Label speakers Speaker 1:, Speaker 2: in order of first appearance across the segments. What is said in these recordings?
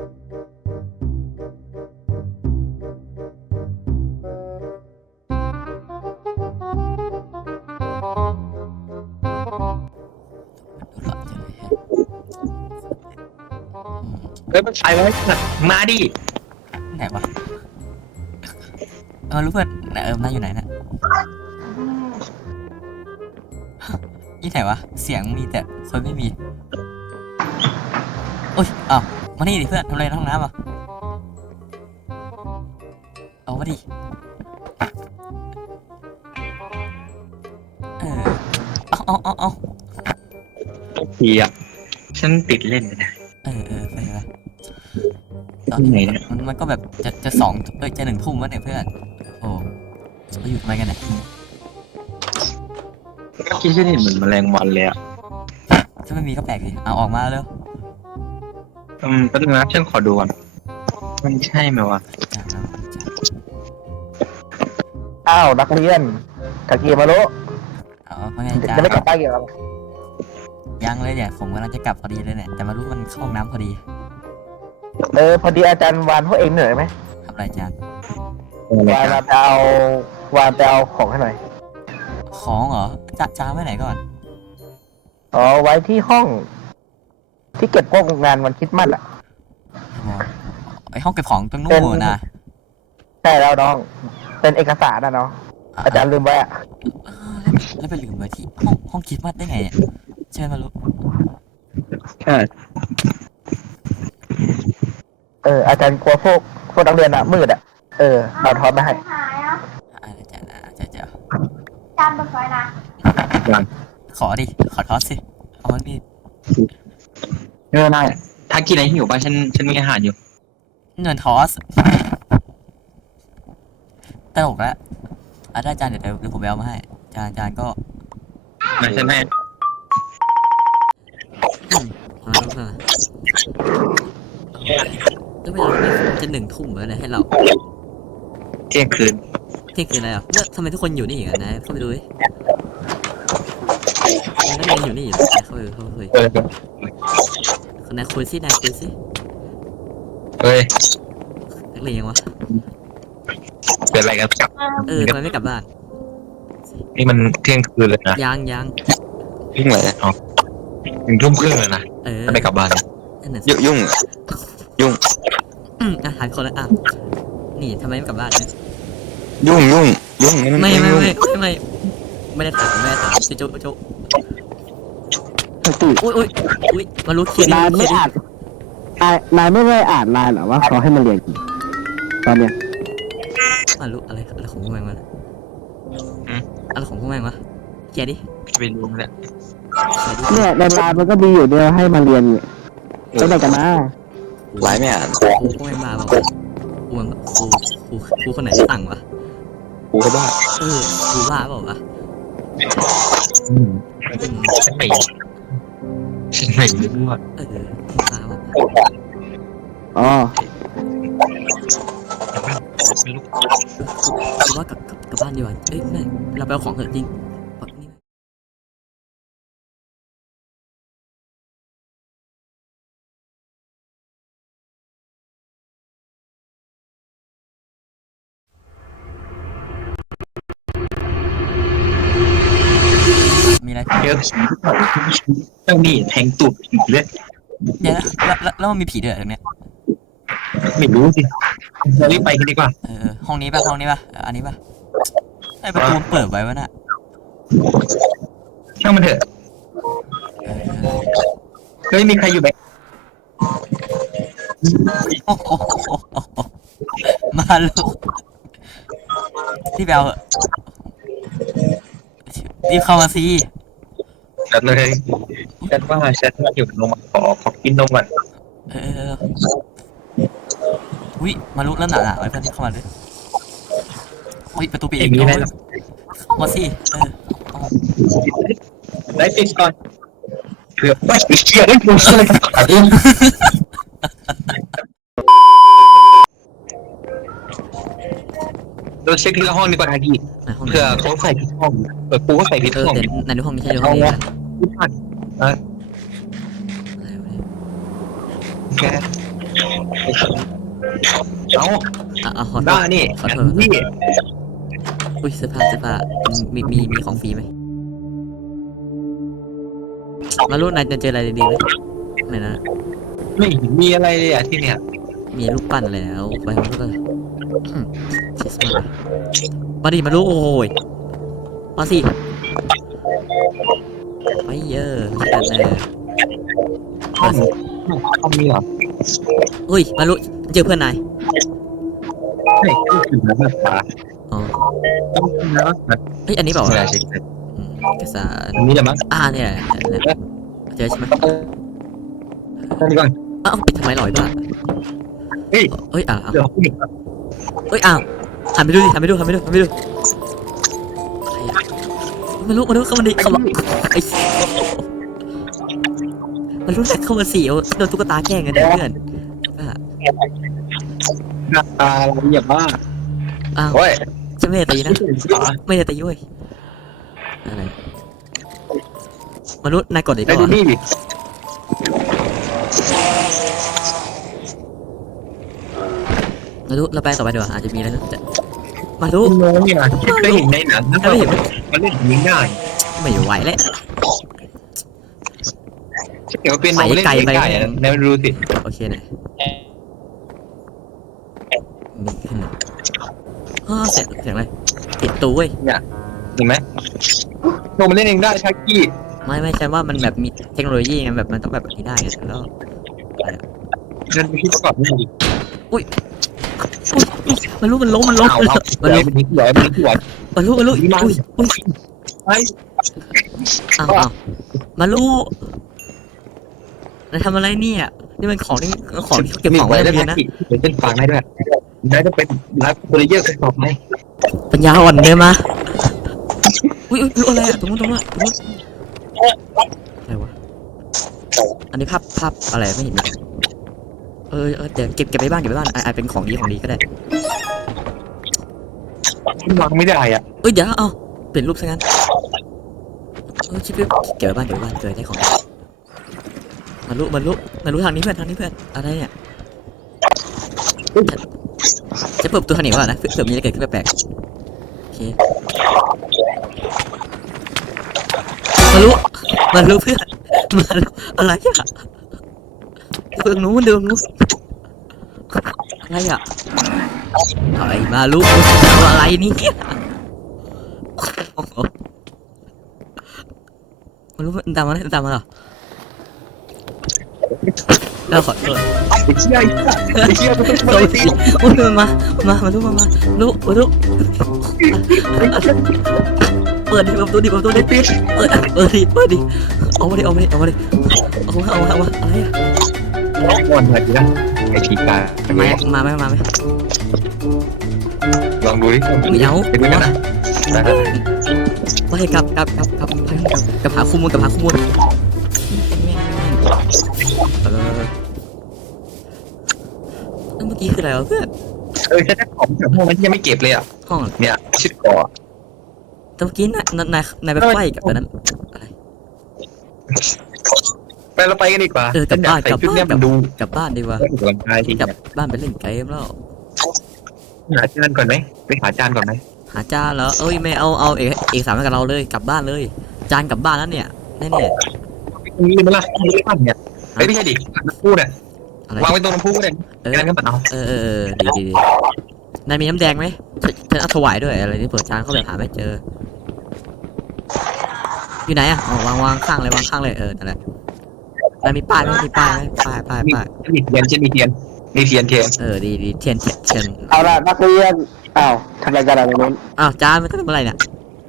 Speaker 1: เฮ้ยมันใช้ไว้มาดิ
Speaker 2: ไหนวะรู้เพื่อนนายอยู่ไหนนะยี่ไหนวะเสียงมีแต่คนไม่มีโอ้ยอ้าวมานี่ดิเพื่อนทำอะไรในห้องน้ำอ่ะเอามาดิเอา
Speaker 1: ทุกทีอ่ะฉันติดเล่นนะ
Speaker 2: ไปเลยตอนนี้มันก็แบบจะสองจะ1 ทุ่มแล้วเนี่ยเพื่อนโอ้เราอยู่ทำไมกันเนี่ย
Speaker 1: เมื่อกี้ฉันเห็นเหมือนแมลงวันเลยอ่ะ
Speaker 2: ถ้าไม่มีก็แปลกดิเอาออกมาเร็ว
Speaker 1: แป๊บนึงนะฉันขอดูก่อนมันใช่ไหมวะ
Speaker 3: อ้าวนักเรียนกะเกียมาโล
Speaker 2: ว่าไงจ้า
Speaker 3: จะไม่กลับบ้านกี่วัน
Speaker 2: ยังเลยเนี่ยผมกำลังจะกลับพอดีเลยเนี่ยแต่มารู้มันเข้าห้องน้ำพอดี
Speaker 3: พอดีอาจารย์วานพวกเองเหนื่อยไหม
Speaker 2: ทำไรอาจารย์
Speaker 3: วานไปเอาของให้หน่อย
Speaker 2: ของเหรอจ้าไว้ไหนก่อน
Speaker 3: ไว้ที่ห้องที่เก็บพวกงานวันคริสต์มาสอ่ะ
Speaker 2: ไอห้องเก็บของตรงนู้นนะ
Speaker 3: ใช่แล้วน้องเป็นเอกสารนะน้องอาจารย์ลืมไว้อ่ะ
Speaker 2: แล้วไปลืมไว้ที่ห้องคริสต์มาสได้ไงเชิญมารู้
Speaker 1: ใช่
Speaker 3: อาจารย์กลัวพวกนักเรียนอ่ะมืดอ่ะเอาทอดมาให้
Speaker 2: อาจารย์
Speaker 4: จานแบบไฟนะ
Speaker 2: ขอทอดสิเอานี่
Speaker 1: ได้ถ้ากินอะไรหิวป่ะฉันมีอาหารอยู่
Speaker 2: เงินทอสตลกแล้วอาจารย์เดี๋ยวผมไปเอามาให้อาจารย์ก็
Speaker 1: มาฉันให้
Speaker 2: แล้วเวลาจะ1 ทุ่มแล้วเนี่ยให้เรา
Speaker 1: เที่ยงคืน
Speaker 2: อะไรอ่ะแล้วทำไมทุกคนอยู่นี่อีกอ่ะนายเข้าไปดูดินักเรียนอยู่นี่อยู่เข้าไปนายคุยสิ
Speaker 1: เฮ้ย
Speaker 2: นักเรียนยังวะ
Speaker 1: เป็นอะไรกันกลับ
Speaker 2: ทำไมไม่กลับบ้าน
Speaker 1: นี่มันเที่ยงคืนเลยนะ
Speaker 2: ยัง
Speaker 1: เพิ่งเลยอ๋อ1 ทุ่มครึ่งเลยนะไม่กลับบ้านยุ่ง
Speaker 2: หายคนละนี่ทำไมไม่กลับบ้าน
Speaker 1: ยุ่ง
Speaker 2: ไม่ได้ถามจุอุ้ยมารู้
Speaker 3: นายไม่อ่านนายไม่ได้อ่านไลน์หรอว่าเขาให้มาเรียนตอนเนี้ย
Speaker 2: มารู้อะไรของพวกแม่งวะอะไรของพวกแม่งวะเกียร์ดิ
Speaker 1: ไปรู้เลย
Speaker 3: เนี่ยในไลน์มันก็มีอยู่เดียวให้มาเรียนไปไหนกันมา
Speaker 1: ไลน์ไม่อ่าน
Speaker 2: ครูพวกแม่งมาบอกครูคนไหนสั่งวะ
Speaker 1: ครูเขาบ้า
Speaker 2: ครูบ้าเปล่าวะ
Speaker 1: ฉันไม่รู้ว่า
Speaker 2: บ้าวะคือว่ากลับบ้านดีกว่าแม่เราไปเอาของเถอะจริงมีอะไร
Speaker 1: เยอะเจ้านี่แทงตูดผีเลย
Speaker 2: เดี๋ยวแล้วมันมีผีด้วยตรงเนี้ย
Speaker 1: ไม่รู้สิเรารีบไปกันดีกว่า
Speaker 2: ห้องนี้ป่ะอันนี้ป่ะไอประตูเปิดไว้วะน่ะ
Speaker 1: ช่างมันเถอะไม่มีใครอยู่ไหม
Speaker 2: มาลูกที่แบลรีบเข้ามาสิ
Speaker 1: ฉันเลยฉันว่าฉันอยู่นมขอกินนมก่อน
Speaker 2: อุ้ยมาลุกแล้วหนาไว้เพื่อนเข้ามาเลยอุ้ยประตูปิดเองเข้ามาสิ
Speaker 1: ได้ปิดก่อนเผื่อว่าเชียร์ได้ดูอะไรกันเราเช็คที่ห้องดีกว่าทีเผื่อเขาใส่ผิดห้องปูก็ใส่ผิดห้อง
Speaker 2: ในห้องไม่ใช่ห้องนี้
Speaker 1: แกเอา
Speaker 2: ขอโท
Speaker 1: ได้
Speaker 2: ษ
Speaker 1: นี่
Speaker 2: ขอโทษ
Speaker 1: นี่
Speaker 2: อุ้ยเสื้อผ้ามีของฟรีไหมมารู้นายจะเจออะไรดีๆไหมไหนนะ
Speaker 1: ไม่มีอะไรเลยอ่ะที่เนี่ย
Speaker 2: มีรูปปั้นอะไรแล้วไปมาลูกเลยเชสมาดิมาลูกโอ้ยมาสิไม่เยอะแต่
Speaker 1: ห้องนี้เหรอ
Speaker 2: เฮ้ยมาลูกเจอเพื่อนนาย
Speaker 1: ไม่คือน้ำตา
Speaker 2: อ๋อ
Speaker 1: ต้องน้ำตา
Speaker 2: เฮ้ยอันนี้เปล่า
Speaker 1: ไม่ได้สิ
Speaker 2: เอกสาร
Speaker 1: อันนี้แหละมั้ง
Speaker 2: เนี่ยเจอใช่ไหม
Speaker 1: อันนี้ก่อน
Speaker 2: อ้าวปิดทำไมหน่อยบ้า
Speaker 1: เฮ้ย
Speaker 2: เฮ้ยอ้าว
Speaker 1: เดี๋ยวพี่
Speaker 2: เฮ้ยอ้าวหันไปดูดิหันไปดูอะไรอะมาลูกเข้ามาดิเข้ามาไอ้มันรู้จักเข้ามาสี่โดนตุ๊กตาแกล้งกันเนี่ยเพื่อน
Speaker 1: หน้าตาเราอย่าบ้า
Speaker 2: อ้าว
Speaker 1: โอ้ย
Speaker 2: จะไม่ได้ตีนะไม่ได้ตีด้วยอะไรมนุษย์นายกดอีก
Speaker 1: ไป
Speaker 2: แล้ว
Speaker 1: ดูนี่ดิ
Speaker 2: มาดูเราไปต่อไปดีกว่าอาจจะมีอะไรนะมาดู
Speaker 1: คุณโน้เนี่ยเคยเห็นในหนังนะ
Speaker 2: ไม่เห็น
Speaker 1: มันเล่นยิงได้
Speaker 2: ไม่ไหวแล้ว
Speaker 1: เดี๋ยวเป็นเล่นไก่แนวดูสิ
Speaker 2: โอเคหน่อยนี่ขึ้นหน่อยเสียงอะไรติดตู้เว้ย
Speaker 1: เห็นไหมโนมันเล่นเองได้ชักกี้
Speaker 2: ไม่ใช่ว่ามันแบบมีเทคโนโลยีไงแบบมันต้องแบบนี้ได้ไงแล้ว
Speaker 1: เดินไปที่ประกอบนี่ดิ
Speaker 2: มันล้มมันล้ม
Speaker 1: มันนี่สวยมันสวย
Speaker 2: มันรู้อุ้ย
Speaker 1: ไอ้
Speaker 2: อ้าวมาลูนายทำอะไรเนี่ยนี่มันของที่เก็บของไว้ในเรียนนะ
Speaker 1: เป็นฟังได้ด้วยได้จะเป็นไลฟ์โปรเยอร์กันต่อไป
Speaker 2: ปัญญาอ่อนเลยมาอุ้ยอะไรอะตรงนู้นอะไรวะอันนี้ภาพอะไรไม่เห็นเดี๋ยวเก็บไปบ้านไอเป็นของดีก็ได้
Speaker 1: วางไม่ได้อ่ะ
Speaker 2: เดี๋ยวเปลี่ยนรูปซะงั้นชิบเก็บไปบ้านเจอได้ของมารู้ทางนี้เพื่อนอะไรเนี่ยจะเปิดตัวทางนี้ก่อนนะเผื่อมีอะไรเกิดขึ้นแปลกโอเคมารู้เพื่อนอะไรอะเดินนู้นอะไรอะไอ้มารู้อะไรนี่มันรู้มันตามมาเหรอเราขอโทษ
Speaker 1: ไอ้เชี่ยมันต้องมาตี
Speaker 2: อุ้ยมาลูกเปิดดิประตูดิ
Speaker 1: ปิด
Speaker 2: เปิดดิเอามาดิอะไรอ่ะ
Speaker 1: ก่อนเลยนะไอ้ทีการ
Speaker 2: มาไหม
Speaker 1: ลองดูดิ
Speaker 2: ไม่เอา
Speaker 1: ไปดูกันนะ
Speaker 2: ไปกลับหาข้อมูลเมื่อกี้คืออะไรวะเพื่อน
Speaker 1: ใช่ของจากห้องนั้นยังไม่เก็บเลยอ่ะ
Speaker 2: ห้อง
Speaker 1: เนี่ยชิดก่อ
Speaker 2: แต่เมื่อกี้นายไปไฟกับตอนนั้นอะไร
Speaker 1: ไปเราไปกันดีกว่า
Speaker 2: กลับบ้าน
Speaker 1: ใส่ชุดเนี่ยมันดู
Speaker 2: กลับบ้านดีกว่า
Speaker 1: ออกกำลังกายที
Speaker 2: กลับบ้านไปเล่นเกมแล้ว
Speaker 1: หาจานก่อนไหมไปหาจานก่อนไหม
Speaker 2: หาจานเหรอไม่เอาเอกสารมากับเราเลยกลับบ้านเลยจานกลับบ้านแล้วเนี่ยแน่
Speaker 1: ตรงนี้เลยมั้ยล่ะนี่เลยบ้านเนี่ยไม่ใช่ดิน้ำพุเนี่ย
Speaker 2: อะไร
Speaker 1: วางไว้ตรงน้ำพุก็ได้งานก็ปัดเอา
Speaker 2: ดีนายมีน้ำแดงไหมฉันเอาถวายด้วยอะไรที่เปิดจานเขาแบบหาไม่เจออยู่ไหนอ่ะวางข้างเลยนั่นแหละนายมีป้ายไหมป้าย
Speaker 1: มีเทียนดีดีเทียน
Speaker 2: ดีเทียน
Speaker 3: เอาละนักเรียนทำอะไรกันอะไรนู้น
Speaker 2: จานมันต้องทำอะไรเนี่ย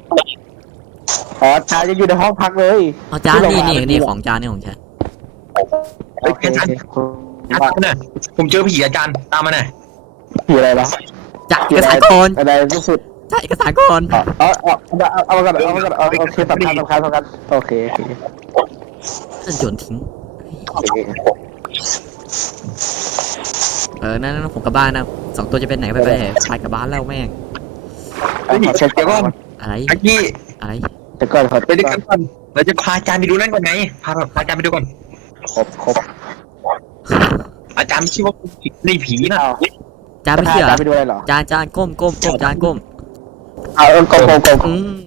Speaker 3: ชายจะอยู่ในห้องพักเลย
Speaker 2: จานนี่ของจานนี่ของฉัน
Speaker 1: เฮ้ยอาจารย์เนี่ยผมเจอผีอาจารย์ตามมาหน่อย
Speaker 3: ผีอะไรวะ
Speaker 2: จ่ายเอกสารก่อน
Speaker 3: อะไรรู้สึก
Speaker 2: จ่ายเอกสารก่อน
Speaker 3: เอากันโอเคสำคัญโอเค
Speaker 2: ฉันโยนทิ้งนั่นผมกลับบ้านนะ2 ตัวจะเป็นไหนไปกลับบ้านแล้วแม่ง
Speaker 3: เช็คก่อน
Speaker 2: อะไร
Speaker 1: อากี้
Speaker 2: อะไร
Speaker 3: เช็คก่อน
Speaker 1: ไปด้วยกันก่อนเราจะพาอาจารย์ไปดูนั่นก่อนไงพาอาจารย์ไปดูก่อน
Speaker 3: ครบ
Speaker 1: อาจารย์ไม่เชื่อว่าในผีนะ
Speaker 2: จานไม่เชื่อ
Speaker 3: จะไปดูอะไรเหรอ
Speaker 2: จานก้มจานก้ม
Speaker 3: เอากลม
Speaker 2: อืม